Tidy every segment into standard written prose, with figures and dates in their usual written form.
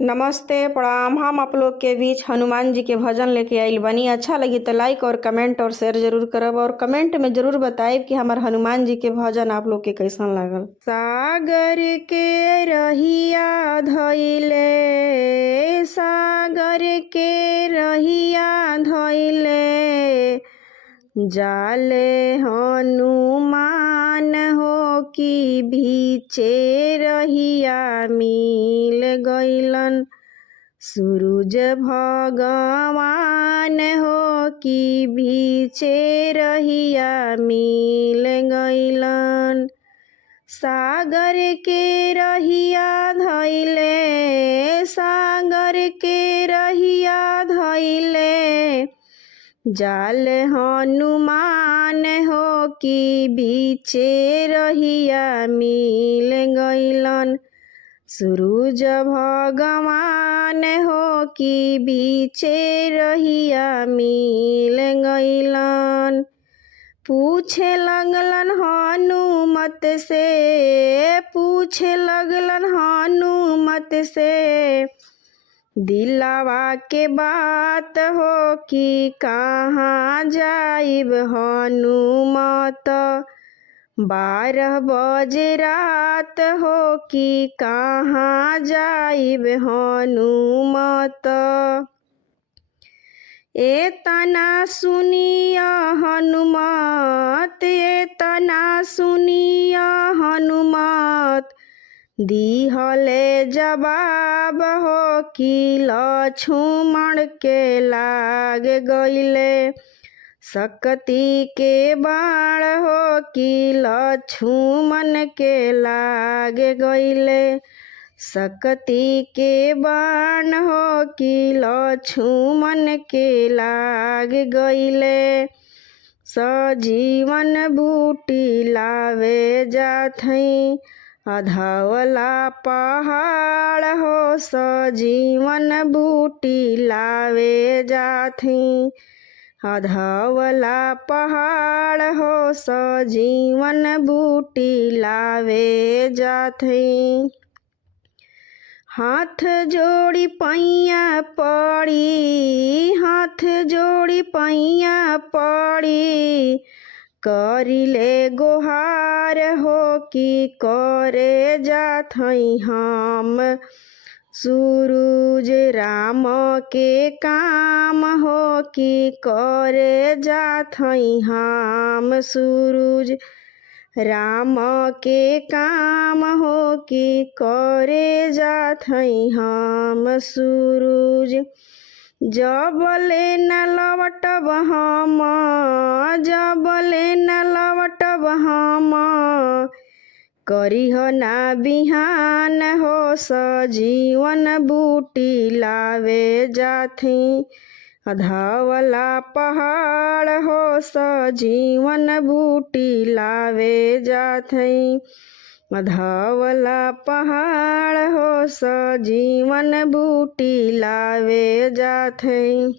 नमस्ते प्रणाम। हम आप लोग के बीच हनुमान जी के भजन लेके आइल बनी। अच्छा लगी तो लाइक और कमेंट और शेयर जरूर करब और कमेंट में जरूर बताइब कि हमार हनुमान जी के भजन आप लोग के कैसन लागल। सागर के रहिया धइले, सागर के रहिया धइले, जाले हनुमान हो कि बीचे रहिया मिल गइलन। सूरज भगवान हो कि बीचे रहिया मिल गइलन। सागर के रहिया धइले, सागर के रहिया धइले, जाल हनुमान हो कि बीचे रहिया मिल गइलन। सूरज भगवान हो कि बीचे रहिया मिल गइलन। पूछे लगलन हनुमत से, पूछे लगलन हनुमत से, दिलावा के बात हो कि कहाँ जाइब हनुमत। 12 बजे रात हो कि कहाँ जाइब हनुमत। एतना सुनिया हनुमत, एतना सुनिया हनुमत, दिहले जवाब हो कि लक्ष्मण के लाग गइले। शक्ति के बाण हो कि लक्ष्मण के लाग गइले। शक्ति के बाण हो कि लक्ष्मण के लाग गइले। सजीवन बूटी लावे जाथई, अधवला पहाड़ हो सजीवन बूटी लावे जाथई। अधवला पहाड़ हो सजीवन बूटी लावे जाथई। हाथ जोड़ी पैया पड़ी, हाथ जोड़ी पैया पड़ी, करिले गोहार हो कि करे जाथई हम। सूरज राम के काम हो कि करे जाथई हम। सूरज राम के काम हो कि करे जाथई हम। सूरज जबले न लौटब हम, जबले न लौटब हम, करिह ना बिहान हो सजीवन बूटी लावे जाथी। अधवला पहाड़ हो सजीवन बूटी लावे जाथई। अधवला पहाड़ हो सजीवन बूटी लावे जाथई।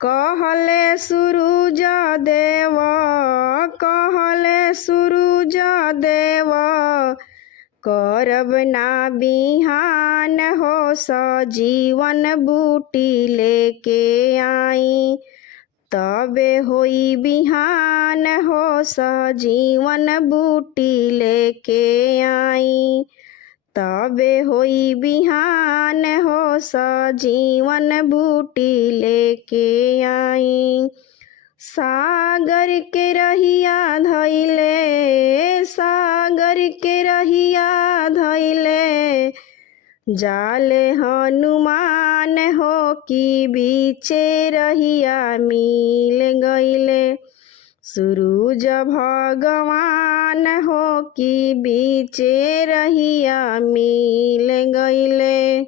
कहले सूरज देव, कहले सूरज देव, करब ना बिहान हो सजीवन बूटी लेके आई। तबे होई बिहान हो सजीवन बूटी लेके आई। तबे होई बिहान हो सजीवन बूटी लेके आई। सागर के रहिया धइले, सागर के रहिया धइले, जाले हनुमान हो कि बीचे रहिया मिल गइले। सूरज भगवान हो कि बीचे रहिया मिल गइले।